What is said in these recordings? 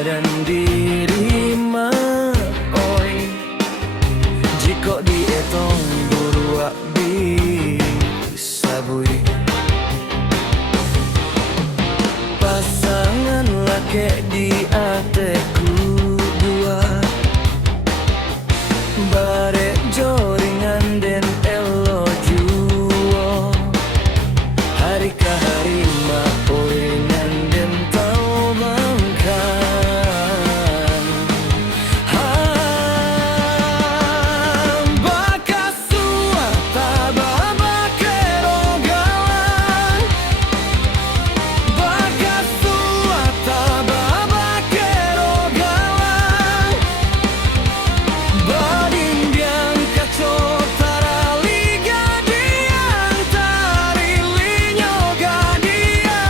badan diri ma oi jika dietong burua bisa bui pasangan laki di ateku dua bare joringan den elo juo hari ke hari ma oringan den tau bangkan baka suata baba kerogalan baka suata baba kerogalan badindiang kacau taraliga diang tarilinyo gadian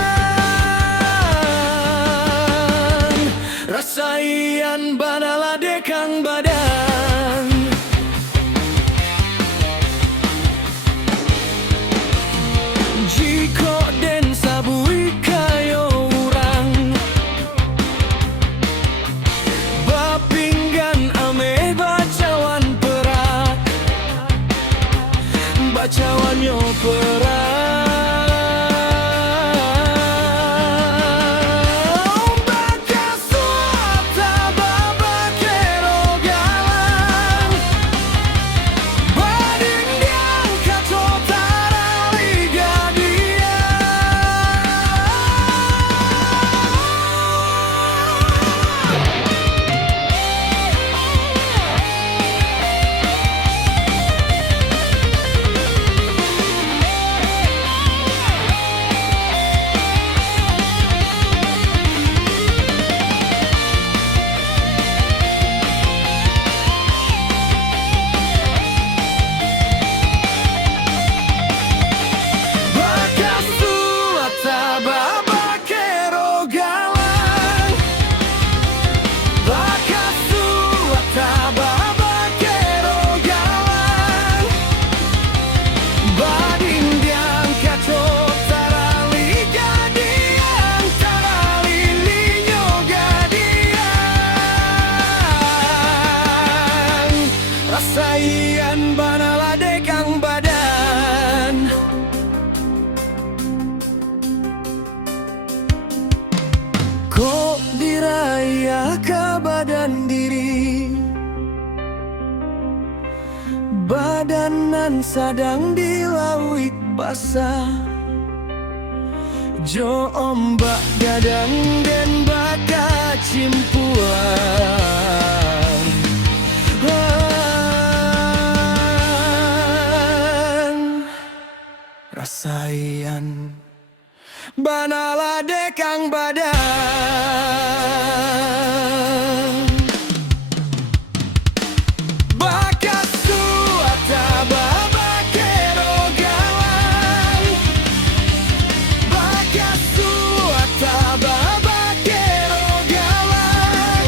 rasaian banala dekang badan jiko den sabui kayo urang bapinggan ame bacawan perak bacawanyo perak baka suata baba kerogalan badindiang kacau taraliga baka suata baba kerogalan baka suata baba kerogalan badindiang kacau taraliga diang taralilinyo gadian rasaian banala dekang badan kok diraya ke badan diri badanan sadang dilawik basah jo ombak gadang den baka cimpuan rasaian banala dekang badan baka suata baba kerogalan baka suata baba kerogalan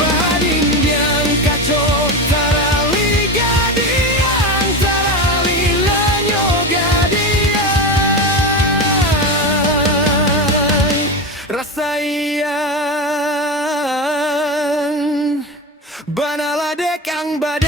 badindiang kacau taraliga diang taralilanyo gadian rasaian banala dekang badan